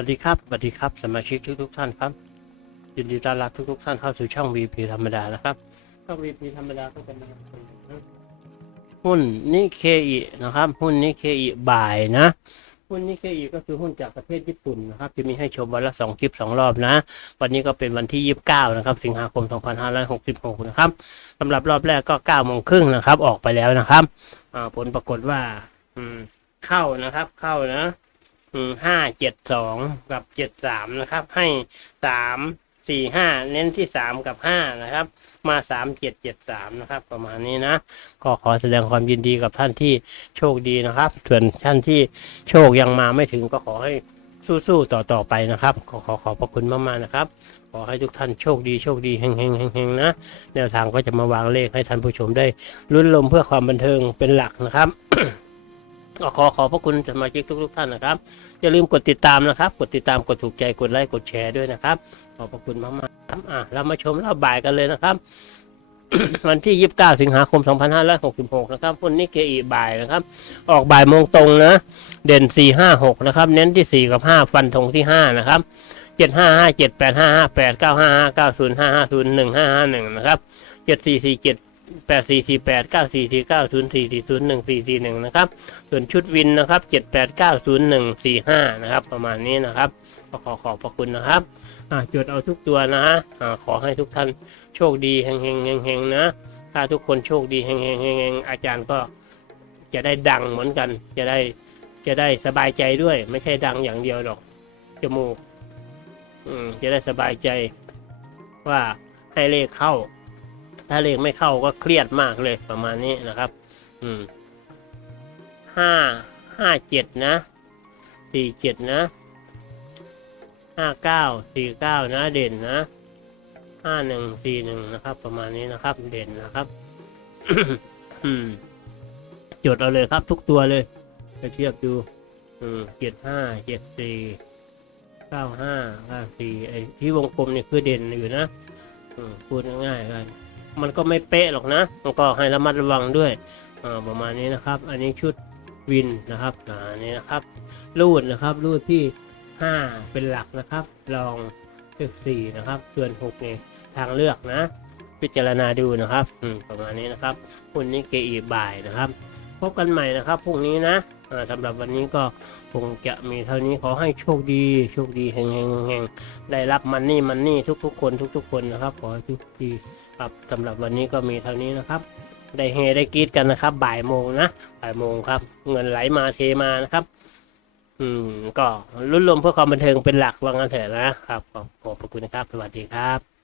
วัสดีครับสวัสดีครับ สมาชิกทุกทุกๆท่านครับ ยินดีต้อนรับทุกทุกๆท่านเข้าสู่ช่อง VP ธรรมดานะครับ ช่อง VP ธรรมดาก็จะมาหุ้นนิเคอินะครับ หุ้นนิเคอิบ่ายนะ หุ้นนิเคอิก็คือหุ้นจากประเทศญี่ปุ่นนะครับจะมีให้ชมวันละสองคลิปสองรอบนะ วันนี้ก็เป็นวันที่29นะครับ สิงหาคม2566นห้าร้อยหกสิบหกนะครับสำหรับรอบแรกก็9โมงครึ่งนะครับ ออกไปแล้วนะครับผลปรากฏว่า อืมเข้านะครับ เข้านะ ห้าเจ็ดสองกับเจ็ดสามนะครับ ให้สามสี่ห้าเน้นที่สามกับห้านะครับ มาสามเจ็ดเจ็ดสามนะครับ ประมาณนี้นะ ก็ขอแสดงความยินดีกับท่านที่โชคดีนะครับ ส่วนท่านที่โชคยังมาไม่ถึงก็ขอให้สู้ๆต่อๆไปนะครับ ขอขอขอบพระคุณมากๆนะครับ ขอให้ทุกท่านโชคดีโชคดีเฮงเฮงเฮงเฮงๆนะ แนวทางก็จะมาวางเลขให้ท่านผู้ชมได้ลุ้นลมเพื่อความบันเทิงเป็นหลักนะครับ ขอขอบพระคุณสมาชิกทุกๆท่านนะครับ อย่าลืมกดติดตามนะครับ กดติดตามกดถูกใจกดไลค์กดแชร์ด้วยนะครับ ขอบพระคุณมากๆครับอะเรามาชมรอบบ่ายกันเลยนะครับ วันที่ 29 สิงหาคม 2566 นะครับหุ้นนิเคอีบ่ายนะครับ ออกบ่ายโมงตรงนะ เด่น 4 5 6 นะครับ เน้นที่ 4 กับ 5 ฟันธงที่ 5 นะครับ 7 5 5 7 8 5 5 8 9 5 5 9 0 5 5 0 1 5 5 1 นะครับ 7 4 4 7 9 0 5 5 0 1 5 5 1นะครับ7 4 4 7 8 4 4 8 9 4 4 9 0 4 4 0 1 4 4 1นะครับ ส่วนชุดวินนะครับ7 8 9 0 1 4 5นย์หนึ่งสี่ห้านะครับ ประมาณนี้นะครับก็ขอขอบพระคุณนะครับอ่าจดเอาทุกตัวนะฮะขอให้ทุกท่านโชคดีเฮงเฮงเฮงเฮงนะ ถ้าทุกคนโชคดีเฮงเฮงเฮงเฮงอาจารย์ก็จะได้ดังเหมือนกัน จะได้จะได้สบายใจด้วย ไม่ใช่ดังอย่างเดียวหรอก จมูกอืมจะได้สบายใจว่าให้เลขเข้า ถ้าเลขไม่เข้าก็เครียดมากเลยประมาณนี้นะครับ อืมห้าห้าเจ็ดนะสี่เจ็ดนะห้าเก้าสี่เก้านะเด่นนะห้าหนึ่งสี่หนึ่งนะครับ ประมาณนี้นะครับ เด่นนะครับจดเอาเลยครับทุกตัวเลยไปเทียบดูเจ็ดห้าเจ็ดสี่เก้าห้าเก้าสี่ไอ้ที่วงกลมเนี่ยคือเด่นอยู่นะพูดง่ายๆกัน มันก็ไม่เป๊ะหรอกนะมันก็ให้ระมัดระวังด้วยอ่าประมาณนี้นะครับ อันนี้ชุดวินนะครับอันนี้นะครับรูดนะครับรูดที่ห้าเป็นหลักนะครับ ลองเลขสี่นะครับส่วนหกเนี่ยทางเลือกนะ พิจารณาดูนะครับอืมประมาณนี้นะครับคุณนี่เกอีบ่ายนะครับ พบกันใหม่นะครับพรุ่งนี้นะสำหรับวันนี้ก็คงจะมีเท่านี้ขอให้โชคดี โชคดีแห่งแห่งได้รับมันนี่มันนี่ทุกๆ คนทุก ๆ คนนะครับ ขอให้ทุกทีครับสำหรับวันนี้ก็มีเท่านี้นะครับ ได้เฮได้กรีดกันนะครับ บ่ายโมงนะบ่ายโมงครับ เงินไหลมาเทมานะครับ อืมก็รุ่นรวมเพื่อความบันเทิงเป็นหลักว่างั้นเถอะนะครับขอบขอบคุณนะครับสวัสดีครับ